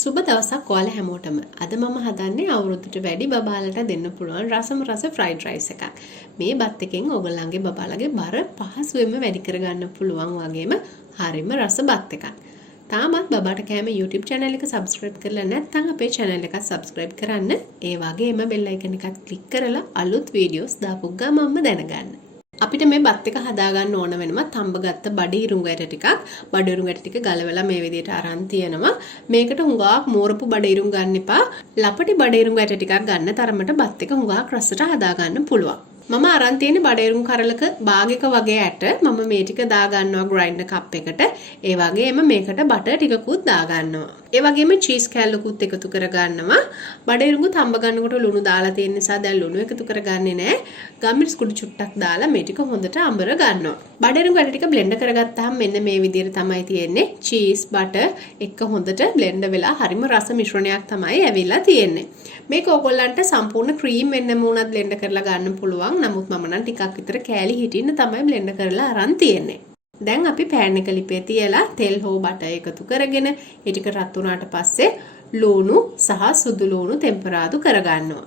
සුබ දවසක් ඔයාලා හැමෝටම. අද මම හදන්නේ අවුරුද්දට වැඩි බබාලට දෙන්න පුළුවන් රසම රස ෆ්‍රයිඩ් රයිස් එකක්. මේ බත් එකෙන් ඔයගොල්ලන්ගේ බබාලගේ බර පහසුවෙන්ම වැඩි කරගන්න පුළුවන් වගේම හරිම රස බත් එකක්. තාමත් බබාට කෑම YouTube channel එක subscribe කරලා නැත්නම් අපේ channel එක subscribe කරන්න. ඒ වගේම bell icon එකත් click කරලා අලුත් videos දාපු ගමන්ම දැනගන්න. අපිට මේ බත් එක හදාගන්න ඕන වෙනවා තඹගත්ත බඩීරුඟ ඇට ටිකක්. බඩීරුඟ ඇට ටික ගලවලා මේ විදිහට අරන් තියනවා. මේකට හුඟක් මෝරපු බඩීරුඟ ගන්න එපා. ලපටි බඩීරුඟ ඇට ටිකක් ගන්න තරමට බත් එක හුඟක් රසට හදාගන්න පුළුවන්. මම අරන් තියෙන්නේ බඩීරුඟ කරලක භාගයක වගේ ඇට. මම මේ ටික දා ගන්නවා ග්‍රයින්ඩර් කප් එකට. ඒ වගේම මේකට බටර් ටිකකුත් දා ගන්නවා. ඒ වගේම චීස් කෑල්ලකුත් එකතු කර ගන්නවා. බඩීරුඟ තඹ ගන්නකොට ලුණු දාලා තියෙන නිසා දැන් ලුණු එකතු කරගන්නේ නැහැ. ගම්මිරිස් කුඩු චුට්ටක් දාලා මේ ටික හොඳට අඹර ගන්නවා. බඩීරුඟ ඇට ටික බ්ලෙන්ඩ් කරගත්තාම මෙන්න මේ විදිහට තමයි තියෙන්නේ. චීස් බටර් එක හොඳට බ්ලෙන්ඩ් වෙලා හරිම රස මිශ්‍රණයක් තමයි ඇවිල්ලා තියෙන්නේ. මේක ඕගොල්ලන්ට සම්පූර්ණ ක්‍රීම් වෙන්නම උනත් බ්ලෙන්ඩ් කරලා ගන්න පුළුවන්. නමුත් මම නම් ටිකක් විතර කෑලි හිටින්න තමයි බ්ලෙන්ඩ් කරලා අරන් තියෙන්නේ. දැන් අපි පෑන් එක ලිපේ තියලා තෙල් හෝ බටර් එකතු කරගෙන ඒ ටික රත් වුණාට පස්සේ ලුණු සහ සුදු ලුණු ටෙම්පරාදු කරගන්නවා.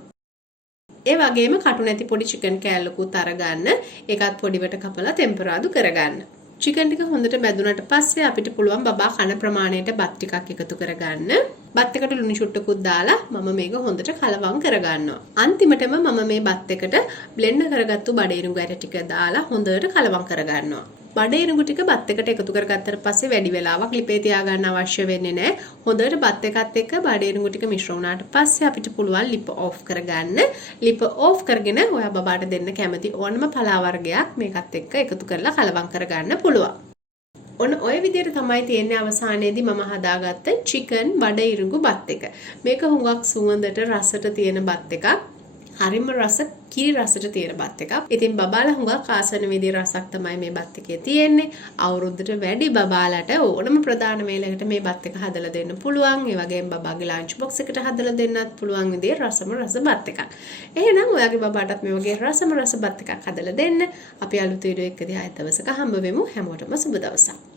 ඒ වගේම කටු නැති පොඩි චිකන් කෑල්ලකුත් අරගන්න. ඒකත් පොඩිවට කපලා ටෙම්පරාදු කරගන්න. චිකන් ටික හොඳට බැදුනට පස්සේ අපිට පුළුවන් බබා කන ප්‍රමාණයට බත් ටිකක් එකතු කරගන්න. බත් එකට ලුණු චුට්ටකුත් දාලා මම මේක හොඳට කලවම් කරගන්නවා. අන්තිමටම මම මේ බත් එකට බ්ලෙන්ඩ් කරගත්තු බඩේරුඟ ඇට ටික දාලා හොඳට කලවම් කරගන්නවා. බඩේරුඟ ටික බත් එකට එකතු කරගත්තට පස්සේ වැඩි වෙලාවක් ලිපේ තියාගන්න අවශ්‍ය වෙන්නේ නැහැ. හොඳට බත් එකත් එක්ක බඩේරුඟ ටික මිශ්‍ර වුණාට පස්සේ අපිට පුළුවන් ලිප ඕෆ් කරගන්න. ලිප ඕෆ් කරගෙන ඔයා බබාට දෙන්න කැමති ඕනම පලා වර්ගයක් මේකත් එක්ක එකතු කරලා කලවම් කරගන්න පුළුවන්. ඔන්න ඔය විදිහට තමයි තියෙන්නේ අවසානයේදී මම හදාගත්ත චිකන් බඩේරුඟ බත් එක. මේක හුඟක් සුවඳට රසට තියෙන බත් එකක්. හරිම රස කිරි රසට තියෙන බත් එකක්. ඉතින් බබාලා හුඟක් ආසන විදිහේ රසක් තමයි මේ බත් එකේ තියෙන්නේ. අවුරුද්දට වැඩි බබාලට ඕනම ප්‍රධාන වේලකට මේ බත් එක හදලා දෙන්න පුළුවන්. ඒ වගේම බබාගේ ලන්ච් බොක්ස් එකට හදලා දෙන්නත් පුළුවන් විදිහේ රසම රස බත් එකක්. එහෙනම් ඔයාගේ බබාටත් මේ වගේ රසම රස බත් එකක් හදලා දෙන්න. අපි අලුත් වීඩියෝ එකදී ආයෙත් දවසක හම්බ වෙමු. හැමෝටම සුබ දවසක්.